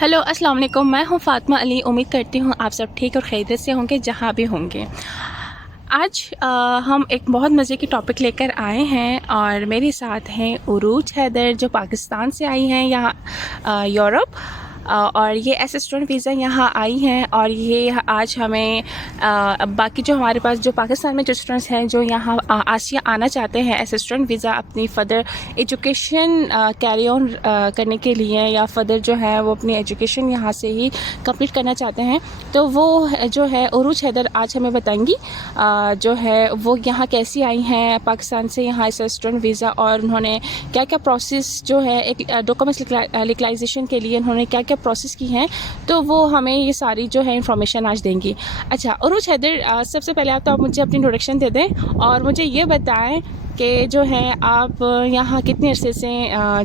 Hello अस्सलाम वालेकुम। मैं हूँ फ़ातिमा अली। उम्मीद करती हूँ आप सब ठीक और खैरियत से होंगे जहाँ भी होंगे। आज हम एक बहुत मज़े की टॉपिक लेकर आए हैं और मेरे साथ हैं उरूज हैदर जो पाकिस्तान से आई हैं यहाँ यूरोप, और ये एज स्टूडेंट वीज़ा यहाँ आई हैं। और ये आज हमें बाकी जो हमारे पास जो पाकिस्तान में जो स्टूडेंट्स हैं जो यहाँ आसिया आना चाहते हैं एज स्टूडेंट वीज़ा अपनी फ़र्दर एजुकेशन कैरी ऑन करने के लिए, या फ़र्दर जो है वो अपनी एजुकेशन यहाँ से ही कंप्लीट करना चाहते हैं, तो वो जो है उरूज हैदर आज हमें बताएंगी जो है वो यहाँ कैसी आई हैं पाकिस्तान से यहाँ एज स्टूडेंट वीज़ा, और उन्होंने क्या क्या प्रोसेस जो है एक डॉक्यूमेंट्स लीगलाइजेशन के लिए उन्होंने क्या क्या प्रोसेस की हैं, तो वो हमें ये सारी जो है इंफॉर्मेशन आज देंगी। अच्छा उरूज हैदर, सबसे पहले आप मुझे अपनी इंट्रोडक्शन दे दें और मुझे ये बताएं कि जो है आप यहाँ कितने अरसे से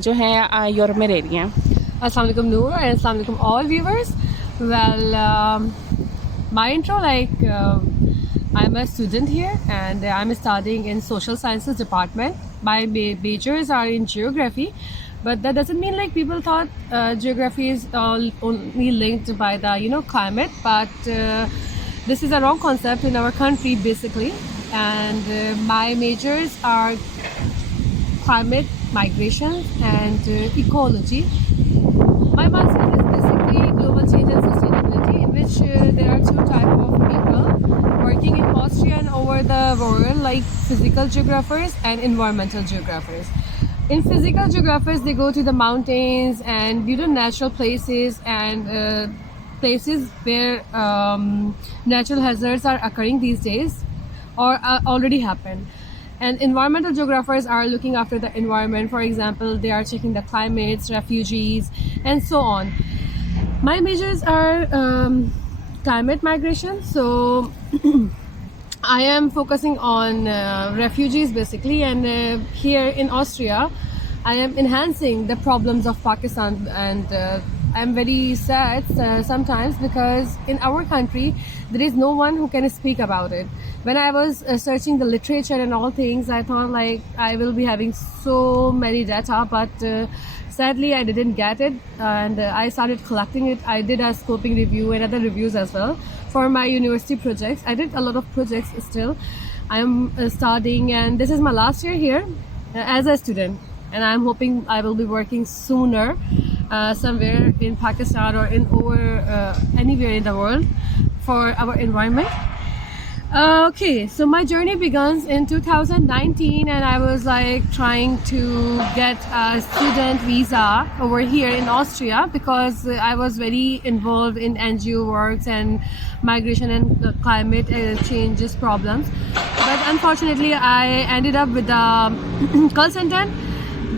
जो है यूरोप में रह रही हैं। Assalamu alaikum Noor and assalamu alaikum all viewers. Well, my intro, I'm a student here and I'm studying in social sciences department. My majors are in geography, but that doesn't mean like people thought geography is only linked by the climate, but this is a wrong concept in our country basically. And my majors are climate, migration and ecology. My master's is basically global change and sustainability, in which there are two types of people working in Austria and over the world, like physical geographers and environmental geographers. In physical geographers, they go to the mountains and natural places and places where natural hazards are occurring these days or already happened. And environmental geographers are looking after the environment. For example, they are checking the climates, refugees, and so on. My majors are climate migration, so I am focusing on refugees basically, and here in Austria, I am enhancing the problems of Pakistan, and I'm very sad sometimes because in our country there is no one who can speak about it. When I was searching the literature and all things, I thought like I will be having so many data, but sadly I didn't get it, and I started collecting it. I did a scoping review and other reviews as well for my university projects. I did a lot of projects still. I'm studying, and this is my last year here as a student, and I'm hoping I will be working sooner somewhere in Pakistan or in over anywhere in the world for our environment. Okay, so my journey begins in 2019, and I was like trying to get a student visa over here in Austria because I was very involved in NGO works and migration and climate changes problems. But unfortunately, I ended up with the consultant.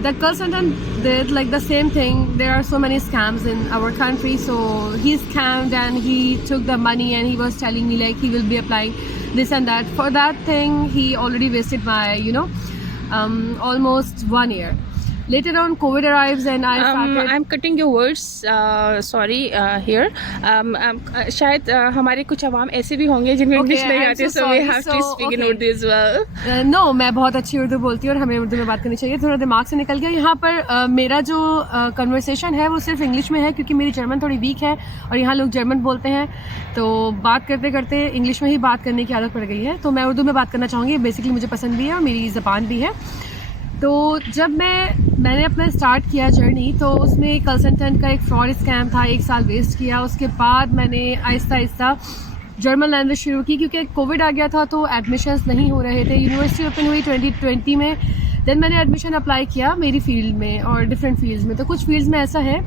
The consultant did like the same thing. There are so many scams in our country, so he scammed and he took the money and he was telling me like he will be applying this and that. For that thing, he already wasted my almost 1 year. Later on, COVID arrives and I started. I'm cutting your words. Sorry here. शायद हमारे कुछ अवाम ऐसे भी होंगे जिनको English नहीं आती, so we have to speak in Urdu as well. No, मैं बहुत अच्छी उर्दू बोलती हूँ और हमें उर्दू में बात करनी चाहिए. थोड़ा दिमाग से निकल गया. यहाँ पर मेरा जो कन्वर्सेशन है वो सिर्फ इंग्लिश में है क्योंकि मेरी जर्मन थोड़ी वीक है और यहाँ लोग जर्मन बोलते हैं, तो बात करते करते इंग्लिश में ही बात करने की आदत पड़ गई है. तो मैं उर्दू में बात करना चाहूँगी. बेसिकली मुझे पसंद भी है और मेरी ज़बान भी है. तो जब मैंने अपना स्टार्ट किया जर्नी, तो उसमें कंसल्टेंट का एक फ्रॉड स्कैम था. 1 साल वेस्ट किया. उसके बाद मैंने आहिस्ता आहिस्ता जर्मन लैंग्वेज शुरू की क्योंकि कोविड आ गया था तो एडमिशन्स नहीं हो रहे थे. यूनिवर्सिटी ओपन हुई 2020 में. देन मैंने एडमिशन अप्लाई किया मेरी फील्ड में और डिफरेंट फील्ड्स में. तो कुछ फील्ड्स में ऐसा है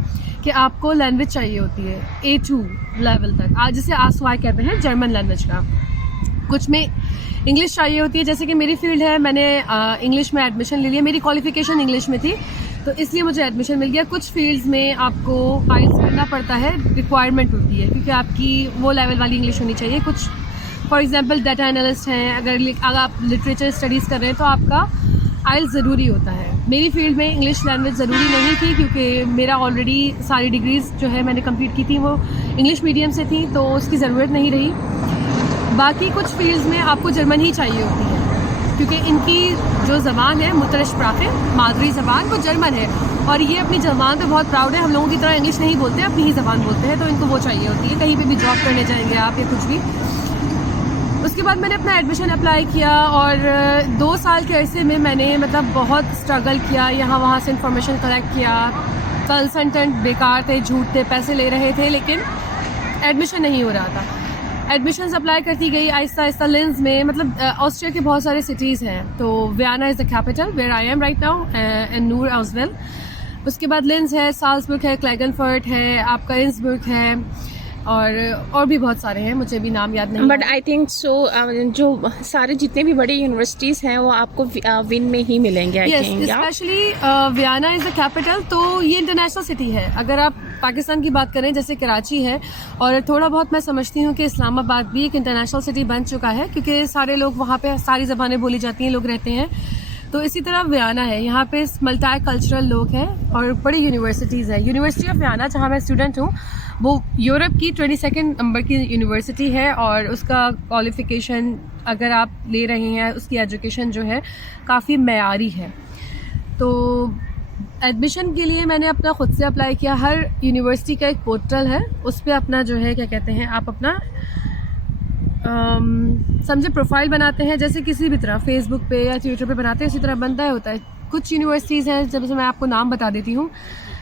कि आपको लैंग्वेज चाहिए होती है A2 लेवल तक, आज जिसे आसवाई कहते हैं जर्मन लैंग्वेज का. कुछ में इंग्लिश चाहिए होती है, जैसे कि मेरी फील्ड है. मैंने इंग्लिश में एडमिशन ले लिया. मेरी क्वालिफिकेशन इंग्लिश में थी तो इसलिए मुझे एडमिशन मिल गया. कुछ फील्ड्स में आपको फाइल्स करना पड़ता है, रिक्वायरमेंट होती है क्योंकि आपकी वो लेवल वाली इंग्लिश होनी चाहिए. कुछ फॉर एग्जांपल डाटा एनालिस्ट हैं, अगर आप लिटरेचर स्टडीज़ कर रहे हैं तो आपका आइल ज़रूरी होता है. मेरी फील्ड में इंग्लिश लैंग्वेज ज़रूरी नहीं थी क्योंकि मेरा ऑलरेडी सारी डिग्रीज़ जो है मैंने कंप्लीट की थी वो इंग्लिश मीडियम से थी, तो उसकी ज़रूरत नहीं रही. बाकी कुछ फील्ड्स में आपको जर्मन ही चाहिए होती है. क्योंकि इनकी जो ज़बान है मुतरशप्राखे मादरी ज़बान वो जर्मन है और ये अपनी ज़बान पे बहुत प्राउड है। हम लोगों की तरह इंग्लिश नहीं बोलते, अपनी ही ज़बान बोलते हैं, तो इनको वो चाहिए होती है। कहीं पे भी जॉब करने जाएंगे आप या कुछ भी। उसके बाद मैंने अपना एडमिशन अप्लाई किया और 2 साल के अरसे में मैंने मतलब बहुत स्ट्रगल किया, यहाँ वहाँ से इंफॉर्मेशन कलेक्ट किया। कंसल्टेंट बेकार थे, झूठ थे, पैसे ले रहे थे, लेकिन एडमिशन नहीं हो रहा था। एडमिशन्स अप्लाई करती गई आहिस्ता आहिस्ता। लिंज में मतलब ऑस्ट्रिया के बहुत सारे सिटीज़ हैं, तो Vienna is the capital where I am right now and Noor as well. उसके बाद लिंज है, साल्सबर्ग है, क्लैगनफर्ट है, आपका इंसबर्ग है और भी बहुत सारे हैं, मुझे भी नाम याद नहीं। बट आई थिंक सो जो सारे जितने भी बड़ी यूनिवर्सिटीज़ हैं वो आपको विन में ही मिलेंगे। I think specially Vienna is the capital, तो ये इंटरनेशनल सिटी है। अगर आप पाकिस्तान की बात करें जैसे कराची है, और थोड़ा बहुत मैं समझती हूँ कि इस्लामाबाद भी एक इंटरनेशनल सिटी बन चुका है, क्योंकि सारे लोग वहाँ पे सारी ज़बानें बोली जाती हैं, लोग रहते हैं। तो इसी तरह वियना है, यहाँ पे मल्टी कल्चरल लोग हैं और बड़ी यूनिवर्सिटीज़ हैं। यूनिवर्सिटी ऑफ वियना जहाँ मैं स्टूडेंट हूँ वो यूरोप की 22nd नंबर की यूनिवर्सिटी है, और उसका क्वालिफ़िकेशन अगर आप ले रहे हैं, उसकी एजुकेशन जो है काफ़ी मयारी है। तो एडमिशन के लिए मैंने अपना ख़ुद से अप्लाई किया। हर यूनिवर्सिटी का एक पोर्टल है, उस पर अपना जो है क्या कहते हैं, आप अपना समझे प्रोफाइल बनाते हैं, जैसे किसी भी तरह फेसबुक पे या ट्विटर पे बनाते हैं, उसी तरह बनता होता है। कुछ यूनिवर्सिटीज़ हैं, जब से मैं आपको नाम बता देती हूँ,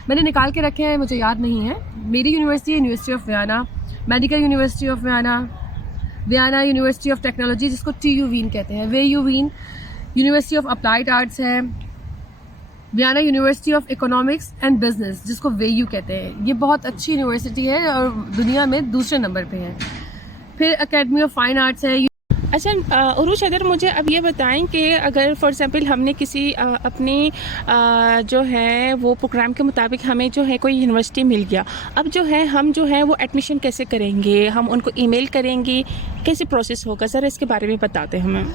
मैंने निकाल के रखे हैं, मुझे याद नहीं है। मेरी यूनिवर्सिटी है university of Vienna, medical university of Vienna, Vienna university of technology जिसको TU वीन कहते हैं, वे U Wien, university of applied arts है, Vienna university of economics and business जिसको VU कहते हैं। ये बहुत अच्छी यूनिवर्सिटी है और दुनिया में दूसरे नंबर पे है। फिर एकेडमी ऑफ फाइन आर्ट्स है। अच्छा उरूज, अगर मुझे अब ये बताएं कि अगर फॉर एग्जांपल हमने किसी अपनी जो है वो प्रोग्राम के मुताबिक हमें जो है कोई यूनिवर्सिटी मिल गया, अब जो है हम जो है वो एडमिशन कैसे करेंगे? हम उनको ईमेल करेंगे, कैसे प्रोसेस होगा? ज़रा इसके बारे में बताते हमें।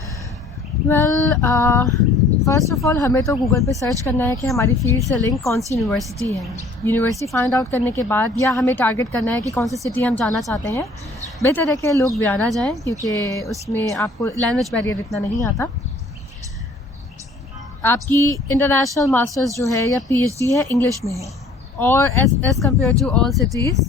फ़र्स्ट ऑफ़ ऑल हमें तो गूगल पे सर्च करना है कि हमारी फील्ड से लिंक कौन सी यूनिवर्सिटी है। यूनिवर्सिटी फाइंड आउट करने के बाद, या हमें टारगेट करना है कि कौन सी सिटी हम जाना चाहते हैं। बेहतर है कि लोग वियना जाएं, क्योंकि उसमें आपको लैंग्वेज बैरियर इतना नहीं आता। आपकी इंटरनेशनल मास्टर्स जो है या PhD है इंग्लिश में है, और as compare to all cities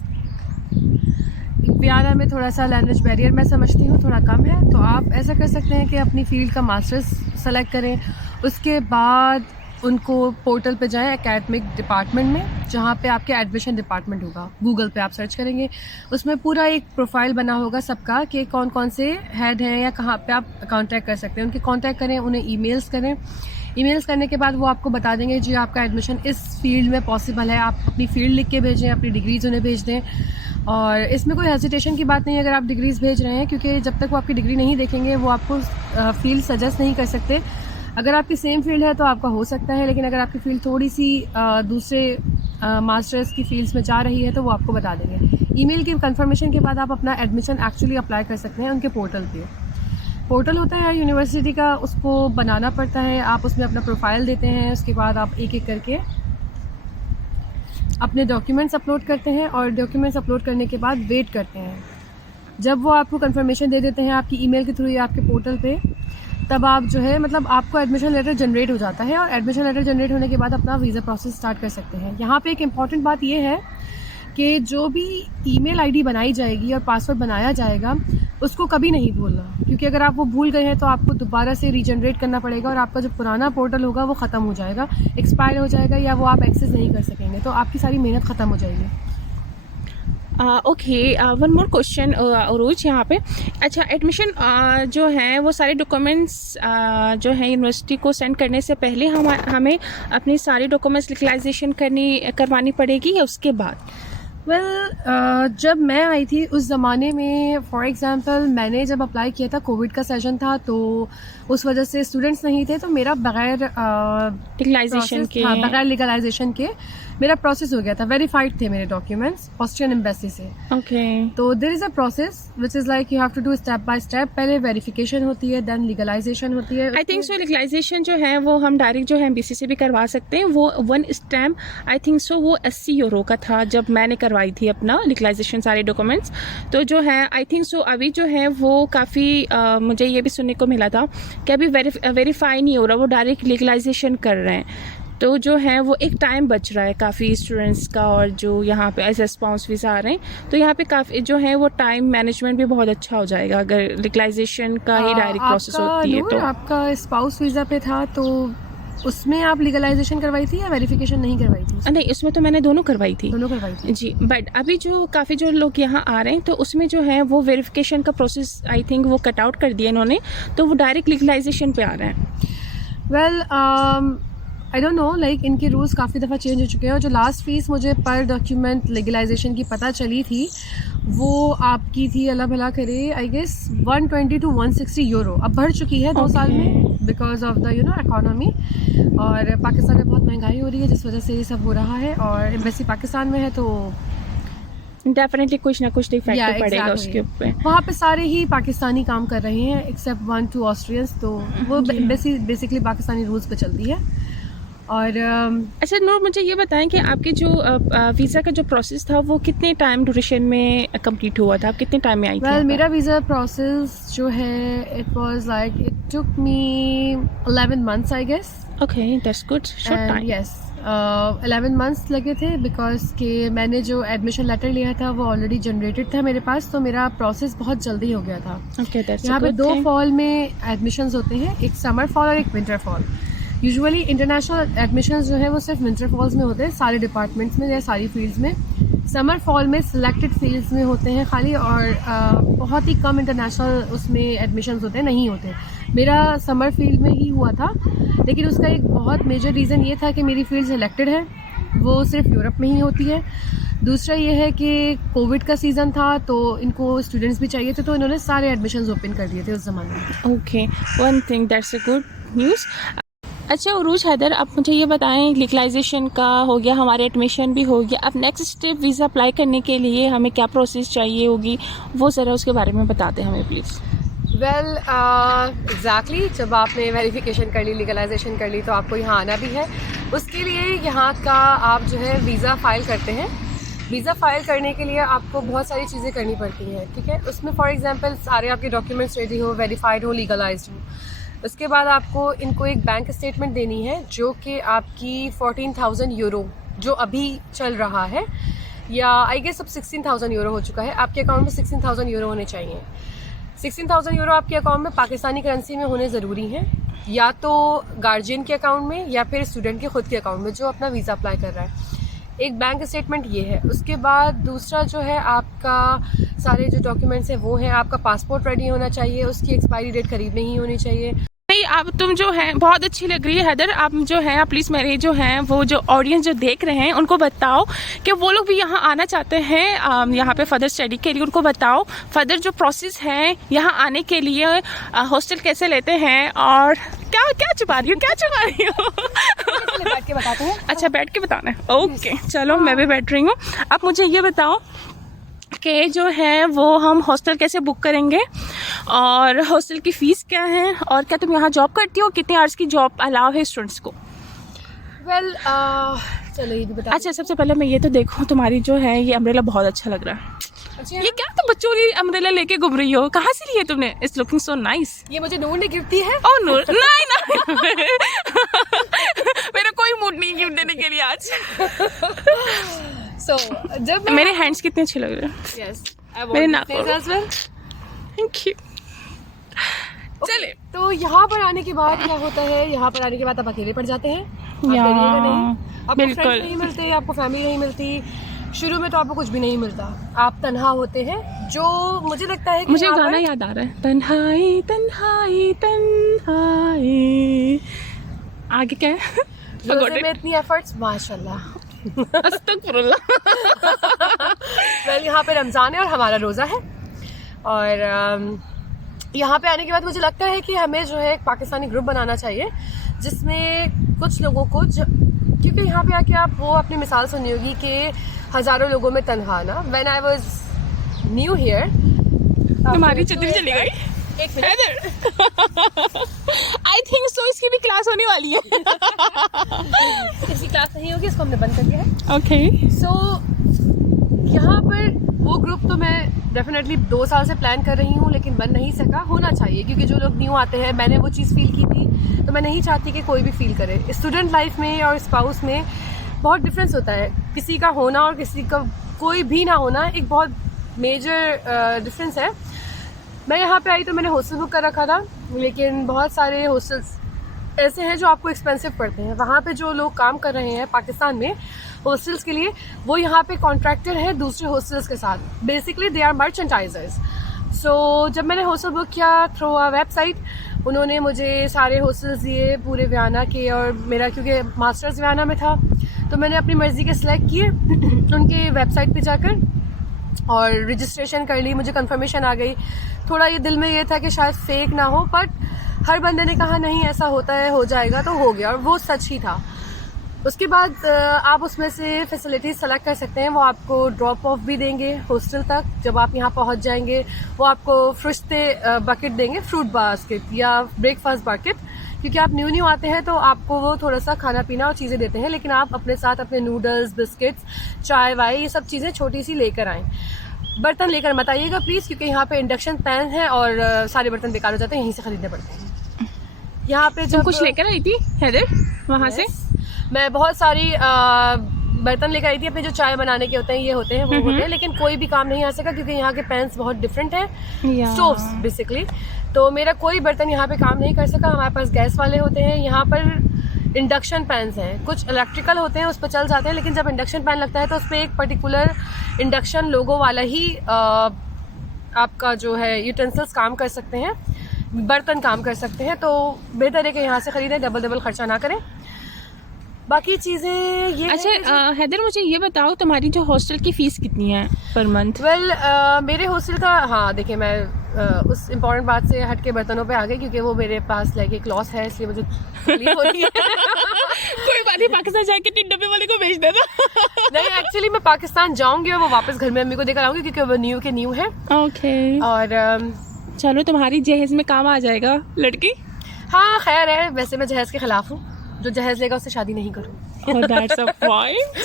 Vienna में थोड़ा सा लैंग्वेज बैरियर मैं समझती हूँ थोड़ा कम है। तो आप ऐसा कर सकते हैं कि अपनी फ़ील्ड का मास्टर्स सेलेक्ट करें, उसके बाद उनको पोर्टल पे जाएं एकेडमिक डिपार्टमेंट में, जहाँ पे आपके एडमिशन डिपार्टमेंट होगा। गूगल पे आप सर्च करेंगे, उसमें पूरा एक प्रोफाइल बना होगा सबका कि कौन कौन से हेड हैं या कहाँ पे आप कांटेक्ट कर सकते हैं। उनके कांटेक्ट करें, उन्हें ईमेल्स करें। ईमेल्स करने के बाद वो आपको बता देंगे जी आपका एडमिशन इस फील्ड में पॉसिबल है। आप अपनी फ़ील्ड लिख के भेजें, अपनी डिग्रीज़ उन्हें भेज दें, और इसमें कोई हेजिटेशन की बात नहीं है अगर आप डिग्रीज़ भेज रहे हैं, क्योंकि जब तक वो आपकी डिग्री नहीं देखेंगे वो आपको फील्ड सजेस्ट नहीं कर सकते। अगर आपकी सेम फील्ड है तो आपका हो सकता है, लेकिन अगर आपकी फ़ील्ड थोड़ी सी दूसरे मास्टर्स की फील्ड्स में जा रही है तो वो आपको बता देंगे। ईमेल की कंफर्मेशन के बाद आप अपना एडमिशन एक्चुअली अप्लाई कर सकते हैं उनके पोर्टल पे। पोर्टल होता है यूनिवर्सिटी का, उसको बनाना पड़ता है। आप उसमें अपना प्रोफाइल देते हैं, उसके बाद आप एक एक करके अपने डॉक्यूमेंट्स अपलोड करते हैं, और डॉक्यूमेंट्स अपलोड करने के बाद वेट करते हैं। जब वो आपको कंफर्मेशन दे देते हैं आपकी ईमेल के थ्रू या आपके पोर्टल पे, तब आप जो है मतलब आपको एडमिशन लेटर जनरेट हो जाता है, और एडमिशन लेटर जनरेट होने के बाद अपना वीज़ा प्रोसेस स्टार्ट कर सकते हैं। यहाँ पे एक इम्पॉर्टेंट बात ये है कि जो भी ईमेल आईडी बनाई जाएगी और पासवर्ड बनाया जाएगा उसको कभी नहीं भूलना, क्योंकि अगर आप वो भूल गए हैं तो आपको दोबारा से रीजनरेट करना पड़ेगा, और आपका जो पुराना पोर्टल होगा वो ख़त्म हो जाएगा, एक्सपायर हो जाएगा, या वो आप एक्सेस नहीं कर सकेंगे, तो आपकी सारी मेहनत ख़त्म हो जाएगी। ओके, वन मोर क्वेश्चन उरूज यहाँ पे। अच्छा, एडमिशन जो है वो सारे डॉक्यूमेंट्स जो है यूनिवर्सिटी को सेंड करने से पहले हमें अपनी सारी डॉक्यूमेंट्स लिखलाइजेशन करवानी पड़ेगी या उसके बाद? जब मैं आई थी उस ज़माने में, फॉर एग्ज़ाम्पल मैंने जब अप्लाई किया था कोविड का सेशन था, तो उस वजह से स्टूडेंट्स नहीं थे, तो मेरा बगैर लीगलाइजेशन के बगैर लीगलाइजेशन के मेरा प्रोसेस हो गया था, वेरीफाइड थे मेरे डॉक्यूमेंट्स ऑस्ट्रियन एम्बेसी से। ओके तो there is a process which is like you have to do step by step. पहले वेरिफिकेशन होती है, देन लीगलाइजेशन होती है। आई थिंक सो लीगलाइजेशन जो है वो हम डायरेक्ट जो है एम्बेसी से भी करवा सकते हैं। वो 1 स्टैम्प आई थिंक सो वो 80 यूरो का था जब मैंने करवाई थी अपना लीगलाइजेशन सारे डॉक्यूमेंट्स। तो जो है आई थिंक सो अभी जो है वो काफ़ी मुझे ये भी सुनने को मिला था कि अभी वेरीफाई नहीं हो रहा, वो डायरेक्ट लीगलाइजेशन कर रहे हैं। तो जो है वो एक टाइम बच रहा है काफ़ी स्टूडेंट्स का, और जो यहाँ पे एज रिस्पॉन्स वीज़ा आ रहे हैं तो यहाँ पे काफ़ी जो है वो टाइम मैनेजमेंट भी बहुत अच्छा हो जाएगा अगर लीगलाइजेशन का ही डायरेक्ट प्रोसेस होती है। तो आपका स्पाउस वीज़ा पे था तो उसमें आप लीगलाइजेशन करवाई थी या वेरिफिकेशन नहीं करवाई थी? नहीं, उसमें तो मैंने दोनों करवाई थी। दोनों करवाई थी जी। बट अभी जो काफ़ी जो लोग यहाँ आ रहे हैं तो उसमें जो है वो वेरिफिकेशन का प्रोसेस आई थिंक वो कट आउट कर दिया इन्होंने, तो वो डायरेक्ट लीगलाइजेशन पे आ रहे हैं। Well I don't know, like इनके रूल्स काफ़ी दफ़ा चेंज हो चुके हैं। और जो लास्ट फीस मुझे पर डॉक्यूमेंट लीगलाइजेशन की पता चली थी वो आपकी थी, अल्लाह भला करे, आई गेस 120 to 160 यूरो। अब बढ़ चुकी है 2 साल में बिकॉज ऑफ द इकोनॉमी, और पाकिस्तान में बहुत महंगाई हो रही है जिस वजह से ये सब हो रहा है। और एम्बेसी पाकिस्तान में है तो डेफिनेटली कुछ ना कुछ इफेक्ट Yeah, पड़ेगा exactly. उसके ऊपर। वहाँ पे सारे ही पाकिस्तानी काम कर रहे हैं एक्सेप्ट 1-2 ऑस्ट्रियंस, तो वो एम्बेसी बेसिकली पाकिस्तानी रूल्स पे चलती है। और अच्छा नूर, मुझे ये बताएं कि आपके जो वीज़ा का जो प्रोसेस था वो कितने टाइम ड्यूरेशन में कंप्लीट हुआ था? आप कितने टाइम में आई थी? मेरा वीज़ा प्रोसेस जो है it was like it took me 11 months I guess. Okay, that's good, short time. Yes 11 months लगे थे बिकॉज के मैंने जो एडमिशन लेटर लिया था वो ऑलरेडी जनरेटेड था मेरे पास, तो मेरा प्रोसेस बहुत जल्दी हो गया था। ओके, दैट्स यहाँ पे गुड 2 थिंग। फॉल में एडमिशन्स होते हैं, एक समर फॉल और एक winter fall. Usually international admissions जो है वो सिर्फ विंटर फॉल्स में होते हैं, सारे डिपार्टमेंट्स में या सारी फील्ड्स में। समर फॉल में सिलेक्टेड फील्ड्स में होते हैं खाली, और बहुत ही कम इंटरनेशनल उसमें एडमिशन्स होते हैं, नहीं होते। मेरा समर फील्ड में ही हुआ था, लेकिन उसका एक बहुत मेजर रीज़न ये था कि मेरी फील्ड सिलेक्टेड है, वो सिर्फ यूरोप में ही होती है। दूसरा ये है कि कोविड का सीज़न था तो इनको स्टूडेंट्स भी चाहिए थे, तो इन्होंने सारे एडमिशन्स ओपन कर दिए थे उस ज़माने में। Okay, one thing, that's a good news. अच्छा उरूज हैदर, आप मुझे ये बताएं, लीगलाइजेशन का हो गया, हमारे एडमिशन भी हो गया, अब नेक्स्ट स्टेप वीज़ा अप्लाई करने के लिए हमें क्या प्रोसेस चाहिए होगी, वो ज़रा उसके बारे में बता दें हमें प्लीज़। वेल एग्जैक्टली, जब आपने वेरिफिकेशन कर ली, लीगलाइजेशन कर ली, तो आपको यहाँ आना भी है। उसके लिए यहाँ का आप जो है वीज़ा फ़ाइल करते हैं। वीज़ा फ़ाइल करने के लिए आपको बहुत सारी चीज़ें करनी पड़ती हैं, ठीक है। उसमें फॉर एग्जांपल सारे आपके डॉक्यूमेंट्स रेडी हो, वेरीफाइड हो, लीगलाइज्ड हो। उसके बाद आपको इनको एक बैंक स्टेटमेंट देनी है जो कि आपकी 14,000 यूरो जो अभी चल रहा है, या आई गेस अब 16,000 यूरो हो चुका है, आपके अकाउंट में 16,000 यूरो होने चाहिए। 16,000 यूरो आपके अकाउंट में पाकिस्तानी करेंसी में होने ज़रूरी हैं, या तो गार्जियन के अकाउंट में या फिर स्टूडेंट के खुद के अकाउंट में जो अपना वीज़ा अप्लाई कर रहा है। एक बैंक स्टेटमेंट ये है। उसके बाद दूसरा जो है आपका सारे जो डॉक्यूमेंट्स हैं वो है, आपका पासपोर्ट रेडी होना चाहिए, उसकी एक्सपायरी डेट करीब नहीं होनी चाहिए। नहीं, आप तुम जो है बहुत अच्छी लग रही है हैदर, आप जो है प्लीज़ मेरे जो हैं वो जो ऑडियंस जो देख रहे हैं उनको बताओ कि वो लोग भी यहाँ आना चाहते हैं यहाँ पे फर्दर स्टडी के लिए। उनको बताओ फर्दर जो प्रोसेस है यहाँ आने के लिए, हॉस्टल कैसे लेते हैं, और क्या छुपा रही हो बैठ के बताते हैं। अच्छा, बैठ के बताना है, ओके चलो मैं भी बैठ रही हूँ। अब मुझे ये बताओ कि जो है वो हम हॉस्टल कैसे बुक करेंगे, और हॉस्टल की फ़ीस क्या है, और क्या तुम यहाँ जॉब करती हो, कितने आवर्स की जॉब अलाउ है स्टूडेंट्स को? वेल चलो ये भी बता। अच्छा, सबसे पहले मैं ये तो देखो, तुम्हारी जो है ये अम्ब्रेला बहुत अच्छा लग रहा है। अच्छा, ये क्या तुम बच्चों की अम्ब्रेला लेके घूम रही हो, कहाँ से लिए तुमने? It's looking so nice. ये मुझे नूर ने गिफ्ट दी है। ओह नूर, नहीं मेरा कोई मूड नहीं गिफ्ट देने के लिए आज। So, जब मेरे हैंड्स कितने अच्छे लग रहे हैं। yes, मेरे नाखून। well. Thank you. चले, तो यहाँ पर आने के बाद क्या होता है, यहाँ पर आने के बाद आप अकेले पड़ जाते हैं, आप या, डरिएगा नहीं, आपको बिल्कुल। फ्रेंड्स नहीं मिलते, आपको फैमिली नहीं मिलती, शुरू में तो आपको कुछ भी नहीं मिलता, आप तन्हा होते हैं। जो मुझे लगता है कि मुझे यहाँ गाना पर- याद आ रहा है, तन्हाई तन्हाई तन्हाई, आगे क्या है? रोज़े में इतनी एफर्ट्स, माशाल्लाह। अस्तगफुरुल्लाह। वेल यहाँ पे रमज़ान है और हमारा रोज़ा है, और यहाँ पे आने के बाद मुझे लगता है कि हमें जो है एक पाकिस्तानी ग्रुप बनाना चाहिए जिसमें कुछ लोगों को क्योंकि यहाँ पे आके आप वो अपनी मिसाल सुनी होगी कि हज़ारों लोगों में तन्हा ना। When I was new here, तुम्हारी चतरी चली गई। एक मिनट, आई थिंक सो इसकी भी क्लास होने वाली है। इसकी क्लास नहीं होगी, इसको हमने बंद कर दिया है। ओके सो यहाँ पर वो ग्रुप तो मैं डेफिनेटली 2 साल से प्लान कर रही हूँ, लेकिन बन नहीं सका। होना चाहिए, क्योंकि जो लोग न्यू आते हैं, मैंने वो चीज़ फील की थी, तो मैं नहीं चाहती कि कोई भी फील करे। स्टूडेंट लाइफ में और स्पाउस में बहुत डिफरेंस होता है। किसी का होना और किसी का कोई भी ना होना एक बहुत मेजर डिफरेंस है। मैं यहाँ पे आई तो मैंने हॉस्टल बुक कर रखा था, लेकिन बहुत सारे हॉस्टल्स ऐसे हैं जो आपको एक्सपेंसिव पड़ते हैं। वहाँ पे जो लोग काम कर रहे हैं पाकिस्तान में हॉस्टल्स के लिए, वो यहाँ पे कॉन्ट्रैक्टर हैं दूसरे हॉस्टल्स के साथ। Basically they are मर्चेंटाइजर्स। सो जब मैंने हॉस्टल बुक किया थ्रू अ वेबसाइट, उन्होंने मुझे सारे हॉस्टल्स दिए पूरे वियाना के, और मेरा क्योंकि मास्टर्स वियाना में था तो मैंने अपनी मर्ज़ी के सिलेक्ट किए उनके वेबसाइट पे जाकर, और रजिस्ट्रेशन कर ली। मुझे कंफर्मेशन आ गई। थोड़ा ये दिल में ये था कि शायद फेक ना हो, बट हर बंदे ने कहा नहीं ऐसा होता है, हो जाएगा, तो हो गया, और वो सच ही था। उसके बाद आप उसमें से फैसिलिटीज़ सेलेक्ट कर सकते हैं। वो आपको ड्रॉप ऑफ भी देंगे हॉस्टल तक। जब आप यहाँ पहुँच जाएंगे, वो आपको फ्रिश्ते बकेट देंगे, फ्रूट बास्केट या ब्रेकफास्ट बकेट, क्योंकि आप न्यू आते हैं तो आपको वो थोड़ा सा खाना पीना और चीज़ें देते हैं, लेकिन आप अपने साथ अपने नूडल्स, बिस्किट्स, चाय वाय, ये सब चीज़ें छोटी सी लेकर आएँ। बर्तन लेकर मत आइएगा प्लीज़, क्योंकि यहाँ पे इंडक्शन पैन है और सारे बर्तन बेकार हो जाते हैं, यहीं से खरीदने पड़ते हैं। यहाँ पे जब कुछ लेकर आई थी हैदर वहाँ से, मैं बहुत सारी बर्तन लेकर आई थी अपने, जो चाय बनाने के होते हैं, ये होते हैं, वो होते हैं, लेकिन कोई भी काम नहीं आ सका क्योंकि यहाँ के पैन्स बहुत डिफरेंट हैं, स्टोव्स बेसिकली। तो मेरा कोई बर्तन यहाँ पे काम नहीं कर सका। हमारे पास गैस वाले होते हैं, यहाँ पर इंडक्शन पैन्स हैं, कुछ इलेक्ट्रिकल होते हैं, उस पर चल जाते हैं, लेकिन जब इंडक्शन पैन लगता है तो उस पर एक पर्टिकुलर इंडक्शन लोगो वाला ही आपका जो है यूटेंसिल्स काम कर सकते हैं, बर्तन काम कर सकते हैं। तो बेहतर है कि यहाँ से ख़रीदें, डबल खर्चा ना करें। बाकी चीज़ें ये अच्छा हैदर, मुझे ये बताओ तुम्हारी जो हॉस्टल की फ़ीस कितनी है पर मंथ? वेल मेरे हॉस्टल का, हाँ देखिए, मैं उस इम्पॉर्टेंट बात से हट के बर्तनों पे आ गई, क्योंकि वो मेरे पास लाइक एक लॉस है, इसलिए मुझे तकलीफ होती है। कोई बात नहीं, पाकिस्तान जाके टिड्डे वाले को भेज देना। नहीं, एक्चुअली मैं पाकिस्तान जाऊंगी और वो वापस घर में अम्मी को देकर आऊंगी, क्योंकि वो न्यू के न्यू है। ओके, और चलो तुम्हारी जहेज में काम आ जाएगा लड़की। हाँ खैर है, वैसे मैं जहेज के खिलाफ हूँ, जो जहेज लेगा उससे शादी नहीं करूँ। Oh, that's a point.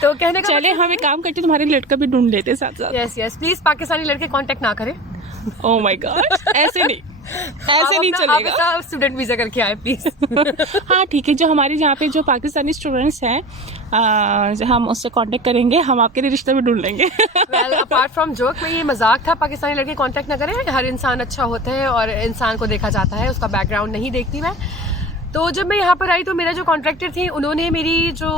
तो कहने का चले हम एक काम करते, तुम्हारे लड़का भी ढूंढ लेते साथ साथ। यस प्लीज पाकिस्तानी लड़के कांटेक्ट ना करें। Oh my God, ऐसे नहीं, ऐसे नहीं चलेगा। आप स्टूडेंट वीजा करके आए प्लीज। हाँ ठीक है, जो हमारे यहाँ पे जो पाकिस्तानी स्टूडेंट्स हैं, हम उससे कांटेक्ट करेंगे, हम आपके लिए रिश्ता भी ढूंढ लेंगे। वेल अपार्ट फ्रॉम जोक, में ये मजाक था। पाकिस्तानी लड़के कांटेक्ट ना करें, हर इंसान अच्छा होता है और इंसान को देखा जाता है, उसका बैकग्राउंड नहीं देखती मैं। तो जब मैं यहाँ पर आई तो मेरा जो कॉन्ट्रैक्टर थी, उन्होंने मेरी जो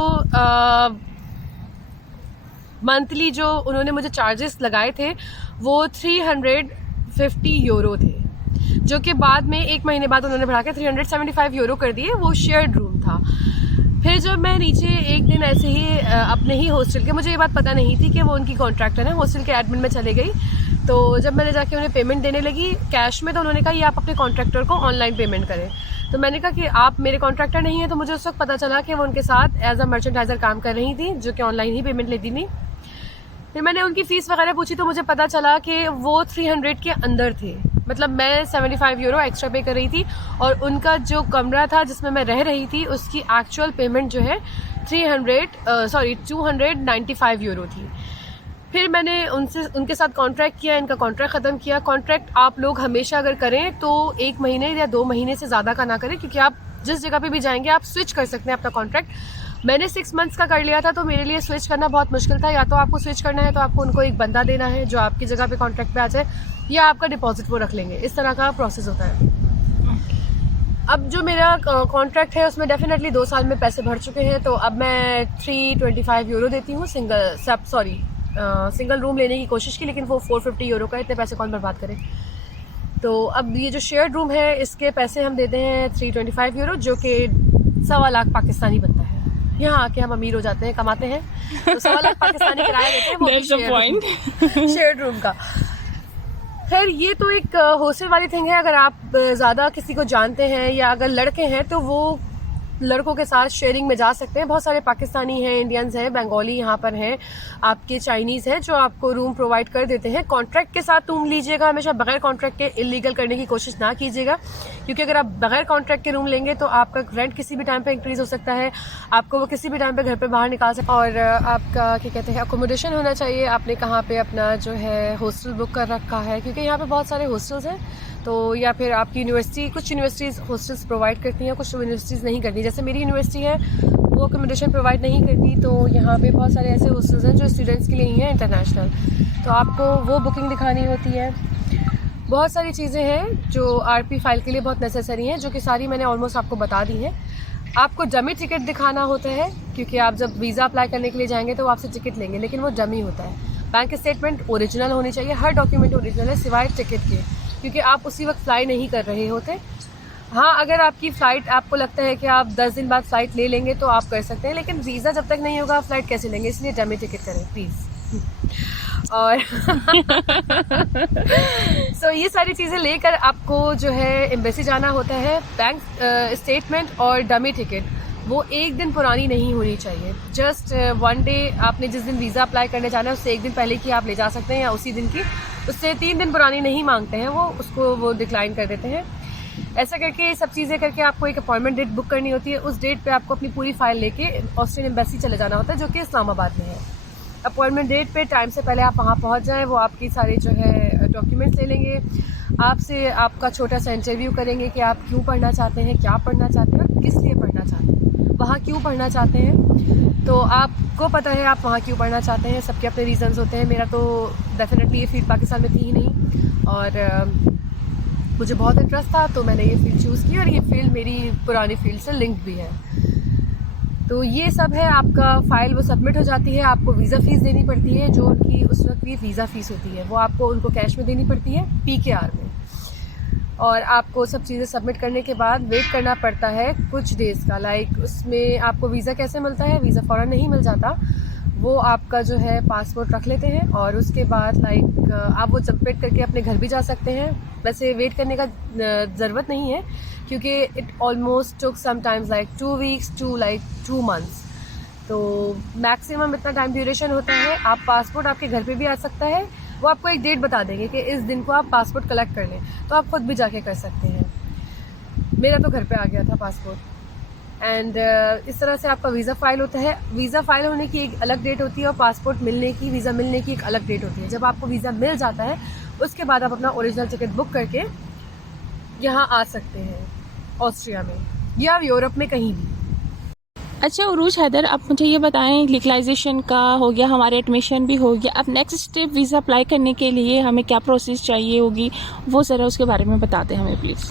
मंथली जो उन्होंने मुझे चार्जेस लगाए थे वो 350 यूरो थे, जो कि बाद में 1 महीने बाद उन्होंने बढ़ा के 375 यूरो कर दिए। वो शेयर्ड रूम था। फिर जब मैं नीचे एक दिन ऐसे ही अपने ही हॉस्टल के, मुझे ये बात पता नहीं थी कि वो उनकी कॉन्ट्रैक्टर है, हॉस्टल के एडमिन में चले गई। तो जब मैंने जाके उन्हें पेमेंट देने लगी कैश में, तो उन्होंने कहा ये आप अपने कॉन्ट्रैक्टर को ऑनलाइन पेमेंट करें। तो मैंने कहा कि आप मेरे कॉन्ट्रैक्टर नहीं है। तो मुझे उस वक्त पता चला कि वो उनके साथ एज अ मर्चेंडाइजर काम कर रही थी, जो कि ऑनलाइन ही पेमेंट लेती थी। फिर मैंने उनकी फ़ीस वगैरह पूछी तो मुझे पता चला कि वो 300 के अंदर थे। मतलब मैं 75 यूरो एक्स्ट्रा पे कर रही थी, और उनका जो कमरा था जिसमें मैं रह रही थी उसकी एक्चुअल पेमेंट जो है 295 यूरो थी। फिर मैंने उनके साथ कॉन्ट्रैक्ट किया, इनका कॉन्ट्रैक्ट ख़त्म किया। कॉन्ट्रैक्ट आप लोग हमेशा अगर करें तो 1 महीने या 2 महीने से ज़्यादा का ना करें, क्योंकि आप जिस जगह पे भी जाएंगे आप स्विच कर सकते हैं अपना कॉन्ट्रैक्ट। मैंने 6 मंथ्स का कर लिया था, तो मेरे लिए स्विच करना बहुत मुश्किल था। या तो आपको स्विच करना है तो आपको उनको एक बंदा देना है जो आपकी जगह पे कॉन्ट्रैक्ट पे आ जाए, या आपका डिपॉजिट वो रख लेंगे। इस तरह का प्रोसेस होता है। अब जो मेरा कॉन्ट्रैक्ट है उसमें डेफिनेटली 2 साल में पैसे भर चुके हैं, तो अब मैं 325 यूरो देती हूँ सिंगल रूम लेने की कोशिश की, लेकिन वो 450 यूरो का, इतने पैसे कौन बर्बाद करे। तो अब ये जो शेयर्ड रूम है इसके पैसे हम देते हैं 325 यूरो, जो कि 1.25 लाख पाकिस्तानी बनता है। यहाँ आके हम अमीर हो जाते हैं, कमाते हैं, तो 1.25 लाख पाकिस्तानी किराया देते हैं, वो शेयर्ड रूम का। खैर ये तो एक हॉस्टल वाली थिंग है। अगर आप ज़्यादा किसी को जानते हैं या अगर लड़के हैं तो वो लड़कों के साथ शेयरिंग में जा सकते हैं। बहुत सारे पाकिस्तानी हैं, इंडियंस हैं, बंगाली यहाँ पर हैं, आपके चाइनीज़ हैं जो आपको रूम प्रोवाइड कर देते हैं। कॉन्ट्रैक्ट के साथ रूम लीजिएगा, हमेशा बगैर कॉन्ट्रैक्ट के इलीगल करने की कोशिश ना कीजिएगा, क्योंकि अगर आप बगैर कॉन्ट्रैक्ट के रूम लेंगे तो आपका रेंट किसी भी टाइम पे इंक्रीज़ हो सकता है, आपको वो किसी भी टाइम पे घर पे बाहर निकाल सकते हैं। और आपका क्या कहते हैं अकोमोडेशन होना चाहिए, आपने कहाँ पे अपना जो है हॉस्टल बुक कर रखा है, क्योंकि यहाँ पे बहुत सारे हॉस्टल्स हैं। तो या फिर आपकी यूनिवर्सिटी, कुछ यूनिवर्सिटीज़ हॉस्टल्स प्रोवाइड करती हैं, कुछ यूनिवर्सिटीज़ नहीं करती। जैसे मेरी यूनिवर्सिटी है वो अकोमोडेशन प्रोवाइड नहीं करती, तो यहाँ पे बहुत सारे ऐसे हॉस्टल्स हैं जो स्टूडेंट्स के लिए ही हैं, इंटरनेशनल, तो आपको वो बुकिंग दिखानी होती है। बहुत सारी चीज़ें हैं जो आरपी फाइल के लिए बहुत नेसेसरी हैं, जो कि सारी मैंने ऑलमोस्ट आपको बता दी हैं। आपको डमी टिकट दिखाना होता है, क्योंकि आप जब वीज़ा अप्लाई करने के लिए जाएंगे तो वो आपसे टिकट लेंगे, लेकिन वो डमी होता है। बैंक स्टेटमेंट ओरिजिनल होनी चाहिए, हर डॉक्यूमेंट ओरिजिनल है सिवाय टिकट के, क्योंकि आप उसी वक्त फ्लाई नहीं कर रहे होते। हाँ, अगर आपकी फ़्लाइट, आपको लगता है कि आप 10 दिन बाद फ़्लाइट ले लेंगे तो आप कर सकते हैं, लेकिन वीज़ा जब तक नहीं होगा आप फ़्लाइट कैसे लेंगे, इसलिए डमी टिकट करें प्लीज़। और सो ये सारी चीज़ें लेकर आपको जो है एम्बेसी जाना होता है। बैंक स्टेटमेंट और डमी टिकट वो एक दिन पुरानी नहीं होनी चाहिए। जस्ट वन डे, आपने जिस दिन वीज़ा अप्लाई करने जाना है उससे एक दिन पहले की आप ले जा सकते हैं, या उसी दिन की, उससे 3 दिन पुरानी नहीं मांगते हैं वो, उसको वो डिक्लाइन कर देते हैं। ऐसा करके ये सब चीज़ें करके आपको एक अपॉइंटमेंट डेट बुक करनी होती है। उस डेट पे आपको अपनी पूरी फाइल लेके ऑस्ट्रेलियन एम्बेसी चले जाना होता है, जो कि इस्लामाबाद में है। अपॉइंटमेंट डेट पे टाइम से पहले आप वहाँ पहुँच जाएँ, वो आपकी सारे जो है डॉक्यूमेंट्स ले लेंगे, आपसे आपका छोटा सा इंटरव्यू करेंगे कि आप क्यों पढ़ना चाहते हैं, क्या पढ़ना चाहते हैं, किस लिए पढ़ना चाहते हैं, वहाँ क्यों पढ़ना चाहते हैं। तो आपको पता है आप वहाँ क्यों पढ़ना चाहते हैं, सबके अपने रीज़न्स होते हैं। मेरा तो डेफिनेटली ये फील्ड पाकिस्तान में थी ही नहीं, और मुझे बहुत इंटरेस्ट था, तो मैंने ये फील्ड चूज़ की, और ये फील्ड मेरी पुरानी फील्ड से लिंक भी है। तो ये सब है, आपका फ़ाइल वो सबमिट हो जाती है, आपको वीज़ा फ़ीस देनी पड़ती है, जो उनकी उस वक्त की वीज़ा फ़ीस होती है वो आपको उनको कैश में देनी पड़ती है, PKR में। और आपको सब चीज़ें सबमिट करने के बाद वेट करना पड़ता है कुछ डेज़ का। लाइक उसमें आपको वीज़ा कैसे मिलता है, वीज़ा फ़ौरन नहीं मिल जाता, वो आपका जो है पासपोर्ट रख लेते हैं, और उसके बाद लाइक आप वो सबमिट करके अपने घर भी जा सकते हैं। वैसे वेट करने का ज़रूरत नहीं है, क्योंकि it almost took sometimes like 2 weeks to like 2 months, तो मैक्सिमम इतना टाइम ड्यूरेशन होता है। आप पासपोर्ट आपके घर पे भी आ सकता है, वो आपको एक डेट बता देंगे कि इस दिन को आप पासपोर्ट कलेक्ट कर लें, तो आप खुद भी जाके कर सकते हैं। मेरा तो घर पे आ गया था पासपोर्ट। एंड इस तरह से आपका वीज़ा फ़ाइल होता है। वीज़ा फ़ाइल होने की एक अलग डेट होती है, और पासपोर्ट मिलने की, वीज़ा मिलने की एक अलग डेट होती है। जब आपको वीज़ा मिल जाता है उसके बाद आप अपना ओरिजिनल टिकट बुक करके यहाँ आ सकते हैं, ऑस्ट्रिया में या यूरोप में कहीं भी। अच्छा उरूज हैदर, आप मुझे ये बताएं, लीगलाइजेशन का हो गया, हमारे एडमिशन भी हो गया, अब नेक्स्ट स्टेप वीज़ा अप्लाई करने के लिए हमें क्या प्रोसेस चाहिए होगी, वो ज़रा उसके बारे में बता दें हमें प्लीज़।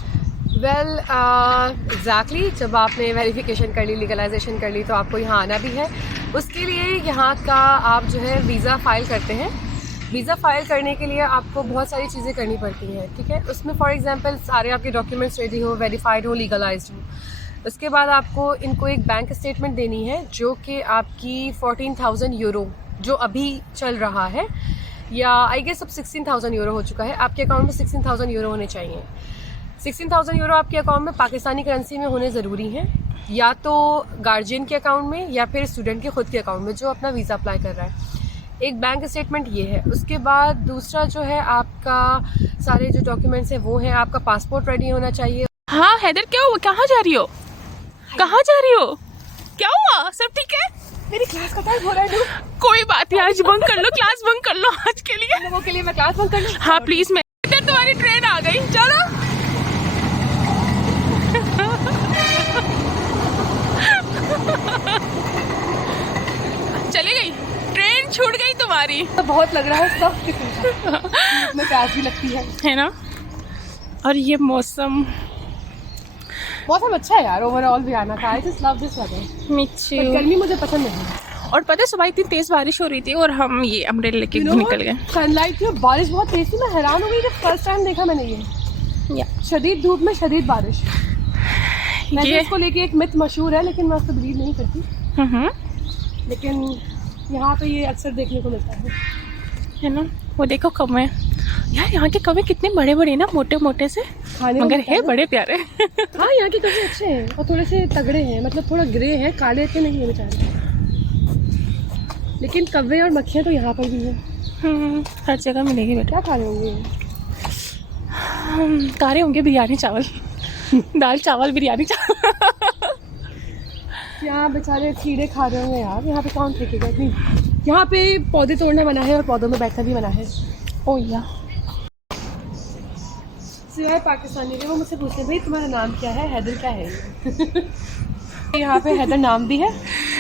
वेल एग्जैक्टली, जब आपने वेरिफिकेशन कर ली, लीगलाइजेशन कर ली, तो आपको यहाँ आना भी है। उसके लिए यहाँ का आप जो है वीज़ा फ़ाइल करते हैं। वीज़ा फ़ाइल करने के लिए आपको बहुत सारी चीज़ें करनी पड़ती हैं, ठीक है। उसमें फॉर एग्जांपल सारे आपके डॉक्यूमेंट्स रेडी हो, वेरीफाइड हो, लीगलाइज्ड हो। उसके बाद आपको इनको एक बैंक स्टेटमेंट देनी है, जो कि आपकी 14,000 यूरो जो अभी चल रहा है, या आई गेस अब 16,000 यूरो हो चुका है। आपके अकाउंट में 16,000 यूरो होने चाहिए। 16,000 यूरो आपके अकाउंट में पाकिस्तानी करेंसी में होने ज़रूरी हैं, या तो गार्जियन के अकाउंट में या फिर स्टूडेंट के खुद के अकाउंट में जो अपना वीज़ा अप्लाई कर रहा है। एक बैंक स्टेटमेंट ये है। उसके बाद दूसरा जो है, आपका सारे जो डॉक्यूमेंट्स हैं वो हैं, आपका पासपोर्ट रेडी होना चाहिए। हाँ हैदर, क्या हुआ, कहाँ जा रही हो, कहाँ जा रही हो, क्या हुआ, सब ठीक है? मेरी क्लास का टाइम हो रहा है। कोई बात नहीं, आज बंक कर लो, क्लास बंक कर लो आज के लिए। लोगों के लिए मैं क्लास बंक कर लूं? हाँ प्लीज़। मैं इधर तुम्हारी ट्रेन आ गई, चलो। चली गई ट्रेन, छूट गई तुम्हारी। तो बहुत लग रहा है सब में प्यास भी लगती है ना। और ये मौसम अच्छा है यार ओवरऑल वियना का। I just love this weather. Me पर टू। गर्मी मुझे पसंद नहीं। और पता है सुबह इतनी तेज बारिश हो रही थी और हम ये अम्ब्रेला लेके निकल गए। सनलाइट थी और बारिश बहुत तेज थी। मैं हैरान हो गई जब फर्स्ट टाइम देखा मैंने ये शदीद धूप में शदीद बारिश। ये इसको लेके एक मिथ मशहूर है, लेकिन मैं उसको बिलीव नहीं करती। लेकिन यहाँ पे ये अक्सर देखने को मिलता है ना। वो देखो कौवे यार, यहाँ के कौवे कितने बड़े बड़े ना, मोटे मोटे से। खाने में मगर मिलता है बड़े प्यारे। हाँ, यहाँ के कौवे अच्छे हैं और थोड़े से तगड़े हैं, मतलब थोड़ा ग्रे हैं, काले इतने नहीं है बेचारे। लेकिन कौवे और मक्खियाँ तो यहाँ पर भी हैं। हर जगह मिलेगी बेटा। क्या खा रहे होंगे? खा रहे होंगे बिरयानी चावल। दाल चावल बिरयानी चावल। क्या बेचारे कीड़े खा रहे होंगे यार। यहाँ पे कौन फेंकेगा इतनी? यहाँ पे पौधे तोड़ना मना है और पौधों में बैठना भी मना है। ओ या सिवाय पाकिस्तानी के, वो मुझसे पूछते भाई तुम्हारा नाम क्या है, हैदर क्या है? यहाँ पे हैदर नाम भी है,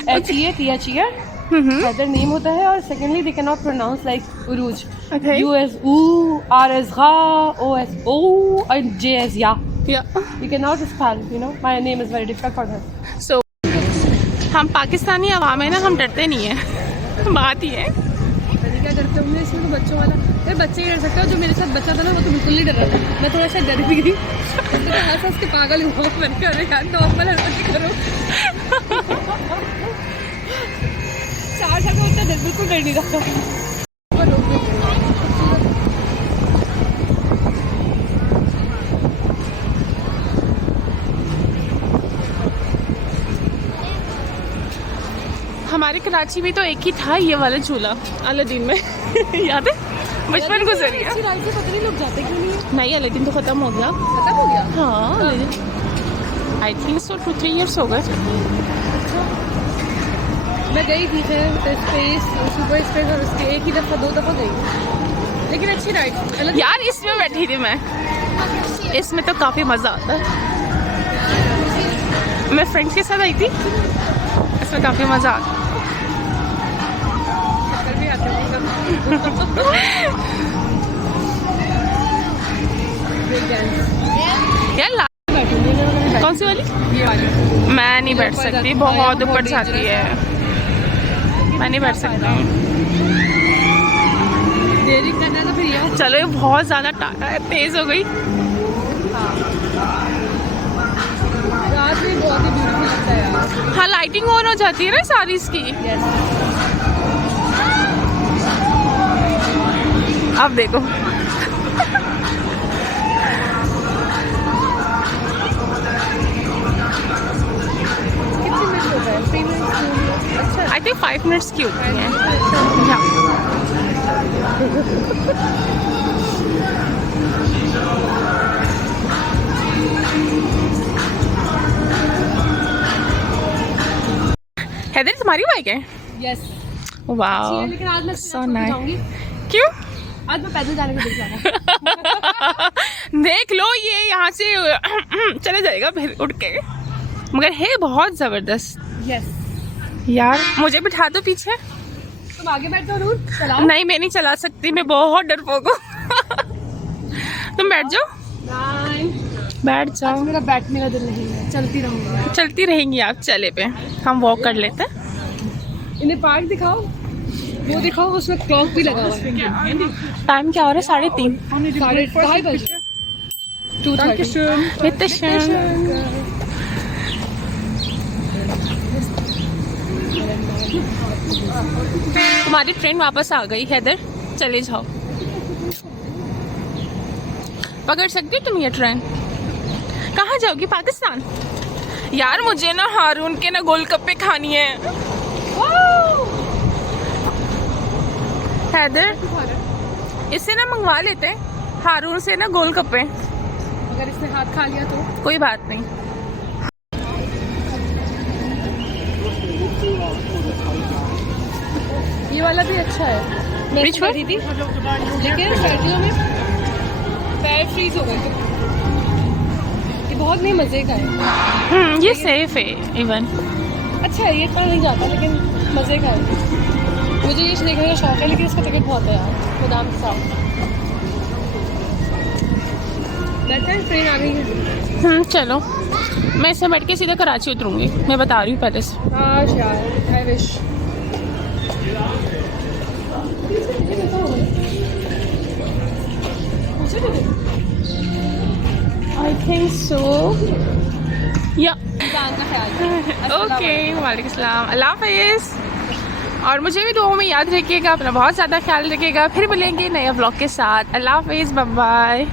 HEATHER हैदर नेम होता है। और secondly they can not pronounce like Urooj, Okay. U as U, R as Gha, O as O, and J as Ya. You cannot spell, you know. My name is very difficult for them. सो हम पाकिस्तानी अवाम है ना, हम डरते नहीं है। बात ही है। पता नहीं क्या डरते होंगे इसमें तो बच्चों वाला। अरे बच्चे ही डर सकते हो। जो मेरे साथ बच्चा था ना, वो तो बिल्कुल नहीं डर रहा था। मैं थोड़ा सा डर भी गई। तो हंस के पागल हुआ। मैंने कहा अरे यार नॉर्मल हरकत करो। 4 साल का बच्चा बिल्कुल डर नहीं रहा। हमारे कराची में तो एक ही था ये वाला झूला अलादीन में। याद है? बचपन गुजर गया। पता नहीं लोग जाते क्यों नहीं है। नहीं, अलादीन तो खत्म हो गया। खत्म हो गया? हाँ, आई थिंक सो 2-3 years हो गए। मैं गई थी फिर स्पेस, सुपर स्पेस, और उसके एक ही दफ़ा 2 दफ़ा गई, लेकिन अच्छी राइड। यार इसमें बैठी थी मैं, इसमें तो काफ़ी मज़ा आता है। मैं फ्रेंड्स के साथ आई थी, इसमें काफ़ी मज़ा आता है। चक्कर भी आते होंगे। ब्रेक डांस यार बैठूंगी मैं। कौन सी वाली? ये वाली मैं नहीं बैठ सकती, बहुत ऊपर जाती है। मैं नहीं बैठ सकती। देरी करना है तो फिर ये चलो, ये बहुत ज़्यादा तेज़ हो गई। रात में बहुत ही ब्यूटीफुल लगता है यार। हाँ, लाइटिंग ऑन हो जाती है ना सारी इसकी। अब देखो। कितने मिनट होता है? 3 मिनट? अच्छा। आई थिंक 5 minutes की होती है। हाँ। हैदर तुम्हारी बाइक है? यस। वाह, लेकिन आज मैं so nice. जाऊंगी। क्यों? आज मैं पैदल जाने को देख रहा देख लो, ये यहाँ से चले जाएगा फिर उठ के। मगर है बहुत जबरदस्त। यस। यार मुझे बिठा दो पीछे। तुम आगे बैठ जाओ, रूट चलाओ। नहीं, मैं नहीं चला सकती, मैं बहुत डरपोक हूँ। तुम बैठ जाओ। बैठ आज जाओ। मेरा बैठने का दिल नहीं है, चलती रहूंगी। चलती रहेंगी आप, चले पे हम वॉक कर लेते हैं। इन्हें पार्क दिखाओ, वो दिखाओ, उसमें क्लॉक भी लगा हुआ है। टाइम क्या हो रहा है? 3:30। 2:30 बजे। 2:30। Bitte schön. तुम्हारी ट्रेन वापस आ गई हैदर, चले जाओ। पकड़ सकती हो तुम ये ट्रेन? कहाँ जाओगी? पाकिस्तान? यार मुझे ना हारून के ना गोलगप्पे खानी है। हैदर, इससे ना मंगवा लेते हैं हारून से ना गोलगप्पे। अगर इसने हाथ खा लिया तो कोई बात नहीं। ये वाला भी अच्छा है। मैं Which one? बैठी थी, लेकिन सर्दियों में पैर फ्रीज हो गए थे। ये बहुत नहीं मजे का है। ये सेफ है इवन। अच्छा है, ये इतना नहीं जाता लेकिन मजे का है। मुझे ये देखने का शौक है, लेकिन इसका टिकट बहुत है यार, बादाम के साथ। लगता है ट्रेन आ गई है। चलो, मैं इससे बैठ के सीधा कराची उतरूंगी, मैं बता रही हूँ पहले से। काश यार, I wish. I think so या। जान का ख्याल। ओके, वालेकुम सलाम, अल्लाह हाफिज़। और मुझे भी दुआओं में याद रखिएगा, अपना बहुत ज़्यादा ख्याल रखिएगा। फिर मिलेंगे नए व्लॉग के साथ। अल्लाह हाफिज़, बाय बाय।